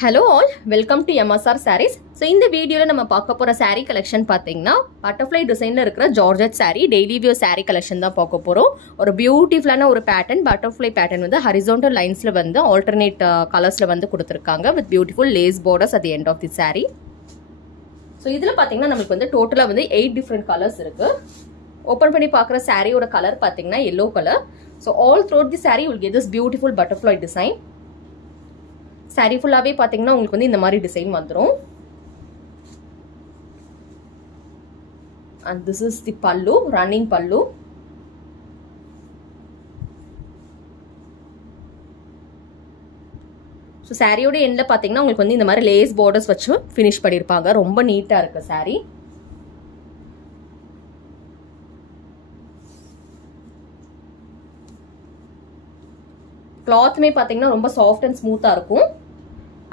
Hello all, welcome to MSR Sarees. So in the video la nama paaka pora saree collection pathina butterfly design la irukra Georgette saree daily wear saree collection da paaka porom. Or beautiful ana or pattern butterfly pattern vandu horizontal lines la vandu alternate colors la vandu kuduthirukanga with beautiful lace borders at the end of the saree. So idhula pathina namakku vandu total vandu 8 different colors irukku. Open panni paakra saree oda color pathina yellow color. So all throughout the saree you will get this beautiful butterfly design. Saree full-ஆவே பாத்தீங்கன்னா உங்களுக்கு வந்து இந்த மாதிரி design வந்துரும். And this is the pallu, running pallu. So saree ஓட எண்ட்ல பாத்தீங்கன்னா உங்களுக்கு வந்து இந்த மாதிரி லேஸ் borders வச்சு finish பண்ணிருப்பாங்க. ரொம்ப நீட்டா இருக்கு saree. Cloth-மே பாத்தீங்கன்னா ரொம்ப soft and smooth-ஆ இருக்கும்.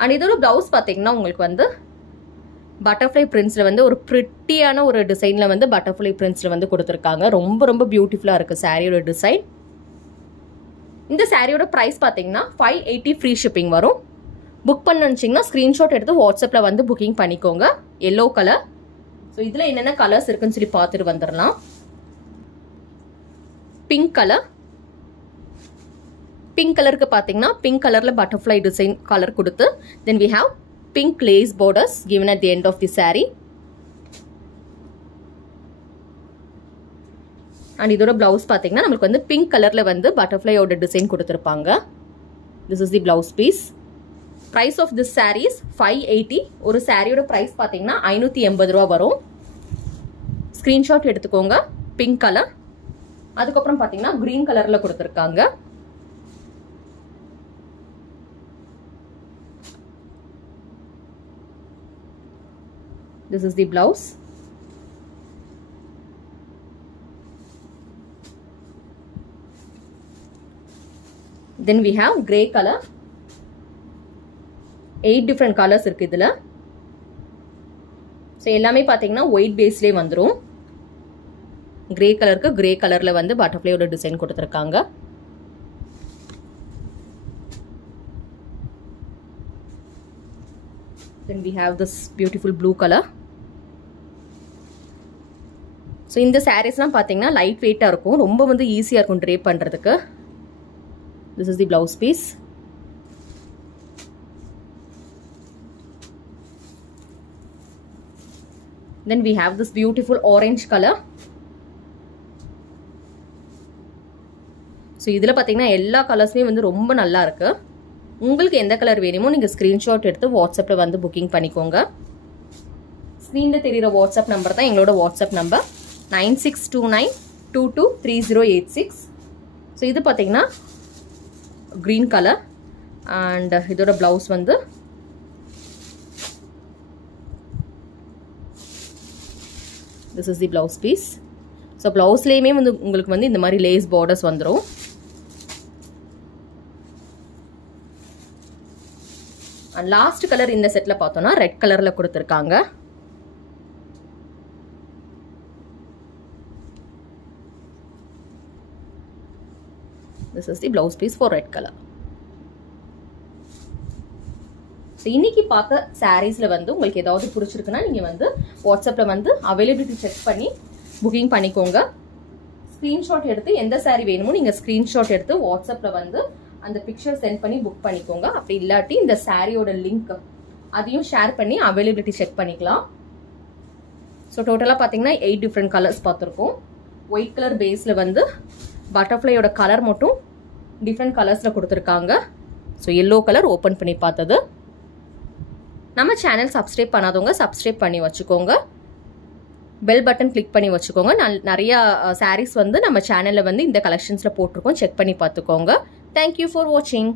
And இதோட blouse பாத்தீங்கன்னா உங்களுக்கு வந்து butterfly prints-ல வந்து ஒரு pretty-ஆன ஒரு டிசைன்ல வந்து butterfly prints-ல வந்து கொடுத்திருக்காங்க. ரொம்ப பியூட்டிஃபுல்லா இருக்கு சாரியோட டிசைன். இந்த சாரியோட பிரைஸ் பாத்தீங்கன்னா 580 free shipping வரும். புக் பண்ணனும்னா ஸ்கிரீன்ஷாட் எடுத்து வாட்ஸ்அப்ல வந்து புக்கிங் பண்ணிக்கோங்க. yellow color. சோ இதுல என்னென்ன கலர்ஸ் இருக்குன்னு சொல்லி பார்த்துட்டு வந்துறலாம். pink color. Pink color ku pathina pink color la butterfly design color kuduthu then we have pink lace borders given at the end of the saree and idoda blouse pathina namakku vandu pink color la vandu butterfly oda design kuduthirupanga. This is the blouse piece. Price of this saree is 580. oru saree oda price pathina 580 rupees varum. Screenshot edutukonga. Pink color adukapram pathina green color la kuduthirukanga. This is the blouse. Then we have grey color. 8 different colors irukku idhula. So ellame pathina white base la vandrum. Grey color ku grey color la vandu butterfly oda design kuduthirukanga. Then we have this beautiful blue color. So இந்த sarees லாம் பாத்தீங்கன்னா light வெயிட்டா இருக்கும். ரொம்ப வந்து ஈஸியா இருக்கும் drape பண்றதுக்கு. This is the blouse piece. Then we have this beautiful orange color. So இதுல பாத்தீங்கன்னா எல்லா கலர்ஸ்மே வந்து ரொம்ப நல்லா இருக்கு. உங்களுக்கு எந்த கலர் வேணுமோ நீங்க ஸ்கிரீன்ஷாட் எடுத்து வாட்ஸ்அப்ல வந்து புக்கிங் பண்ணிக்கோங்க. ஸ்கிரீன்ல தெரியுற வாட்ஸ்அப் நம்பர் தான் எங்களோட வாட்ஸ்அப் நம்பர் 9629223086. ஸோ இது பார்த்தீங்கன்னா green color and இதோட blouse வந்து this is the blouse piece. So பிளவுஸ்லேயுமே வந்து உங்களுக்கு வந்து இந்த மாதிரி லேஸ் பார்டர்ஸ் வந்துடும். And last color in the set la pathona red color la kuduthirukanga. This is the blouse piece for red color. So இன்னைக்கு பார்த்த sarees la வந்து உங்களுக்கு ஏதாவது பிடிச்சிருக்குனா நீங்க வந்து வாட்ஸ்அப்ல வந்து availability செக் பண்ணி புக்கிங் பண்ணிக்கோங்க. ஸ்கிரீன்ஷாட் எடுத்து எந்த saree வேணுமோ நீங்க ஸ்கிரீன்ஷாட் எடுத்து வாட்ஸ்அப்ல வந்து அந்த பிக்சர் சென்ட் பண்ணி புக் பண்ணிக்கோங்க. அப்படி இல்லாட்டி இந்த சாரியோட லிங்க் அதையும் ஷேர் பண்ணி அவைலபிலிட்டி செக் பண்ணிக்கலாம். ஸோ டோட்டலாக பார்த்தீங்கன்னா 8 டிஃப்ரெண்ட் கலர்ஸ் பார்த்துருக்கோம். ஒயிட் கலர் பேஸில் வந்து பட்டர்ஃப்ளையோட கலர் மட்டும் டிஃப்ரெண்ட் கலர்ஸில் கொடுத்துருக்காங்க. ஸோ எல்லோ கலர் ஓப்பன் பண்ணி பார்த்தது. நம்ம சேனல் சப்ஸ்கிரைப் பண்ணாதவங்க சப்ஸ்கிரைப் பண்ணி வச்சுக்கோங்க. பெல் பட்டன் கிளிக் பண்ணி வச்சுக்கோங்க. நிறைய சாரீஸ் வந்து நம்ம சேனலில் வந்து இந்த கலெக்ஷன்ஸில் போட்டிருக்கோம். செக் பண்ணி பார்த்துக்கோங்க. Thank you for watching.